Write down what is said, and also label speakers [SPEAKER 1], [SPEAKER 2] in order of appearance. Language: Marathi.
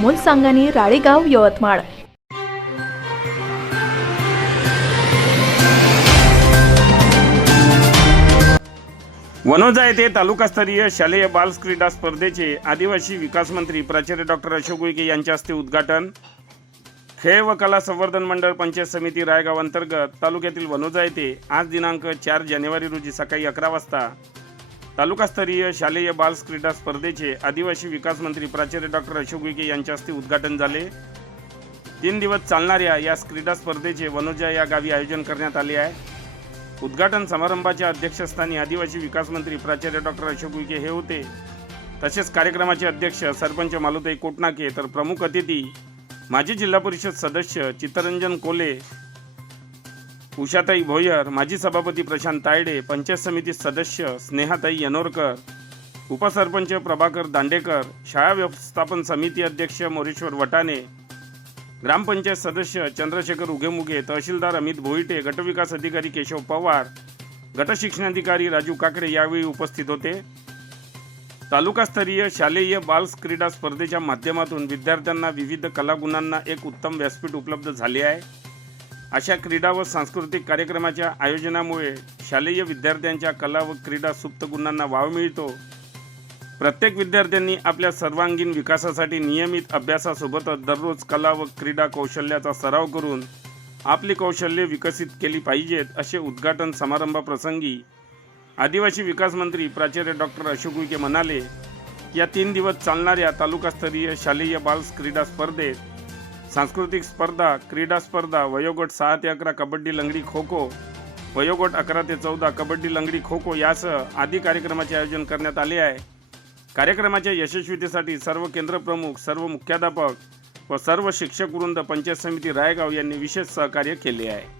[SPEAKER 1] अमोल सांगानी राळेगाव यवतमाळ.
[SPEAKER 2] वनोजा येथे तालुकास्तरीय शालेय बाल क्रीडा स्पर्धेचे आदिवासी विकास मंत्री प्राचार्य डॉक्टर अशोक उईके यांच्या हस्ते उद्घाटन. खेळ व कला संवर्धन मंडळ पंचायत समिती रायगाव अंतर्गत तालुक्यातील वनोजा येथे आज दिनांक चार जानेवारी रोजी सकाळी अकरा वाजता तालुकास्तरीय शालेय बाल्स क्रीडा स्पर्धेचे आदिवासी विकास मंत्री प्राचार्य डॉक्टर अशोक उईके यांच्या हस्ते उद्घाटन झाले. तीन दिवस चालणाऱ्या या क्रीडा स्पर्धेचे वनोजा या गावी आयोजन करण्यात आले आहे. उद्घाटन समारंभाच्या अध्यक्षस्थानी आदिवासी विकास मंत्री प्राचार्य डॉक्टर अशोक उईके हे होते. तसेच कार्यक्रमाचे अध्यक्ष सरपंच मालुताई कोटनाके तर प्रमुख अतिथी माजी जिल्हा परिषद सदस्य चित्तरंजन कोले उषाताई भोयर माजी सभापती प्रशांत तायडे पंचायत समिती सदस्य स्नेहाताई यनोरकर उपसरपंच प्रभाकर दांडेकर शाळा व्यवस्थापन समिती अध्यक्ष मोरेश्वर वटाणे ग्रामपंचायत सदस्य चंद्रशेखर उगेमुगे तहसीलदार अमित भोईटे गटविकास अधिकारी केशव पवार गटशिक्षणाधिकारी राजू काकडे यावेळी उपस्थित होते. तालुकास्तरीय शालेय बाल क्रीडा स्पर्धेच्या माध्यमातून विद्यार्थ्यांना विविध कलागुणांना एक उत्तम व्यासपीठ उपलब्ध झाले आहे. अशा क्रीडा व सांस्कृतिक कार्यक्रमाच्या आयोजनामुळे शालेय विद्यार्थ्यांच्या कला व क्रीडा सुप्त गुणांना वाव मिळतो. प्रत्येक विद्यार्थ्यांनी आपल्या सर्वांगीण विकासासाठी नियमित अभ्यासासोबतच दररोज कला व क्रीडा कौशल्याचा सराव करून आपली कौशल्ये विकसित केली पाहिजेत असे उद्घाटन समारंभाप्रसंगी आदिवासी विकास मंत्री प्राचार्य डॉक्टर अशोक विखे म्हणाले या तीन दिवस चालणाऱ्या तालुकास्तरीय शालेय बाल क्रीडा स्पर्धेत सांस्कृतिक स्पर्धा क्रीडा स्पर्धा वयोगट सहा ते अकरा कबड्डी लंगडी खो खो वयोगट अकरा ते चौदा कबड्डी लंगडी खो खो यासह आदी कार्यक्रमाचे आयोजन करण्यात आले आहे. कार्यक्रमाच्या यशस्वीतेसाठी सर्व केंद्रप्रमुख सर्व मुख्याध्यापक व सर्व शिक्षक वृंद पंचायत समिती रायगाव यांनी विशेष सहकार्य केले आहे.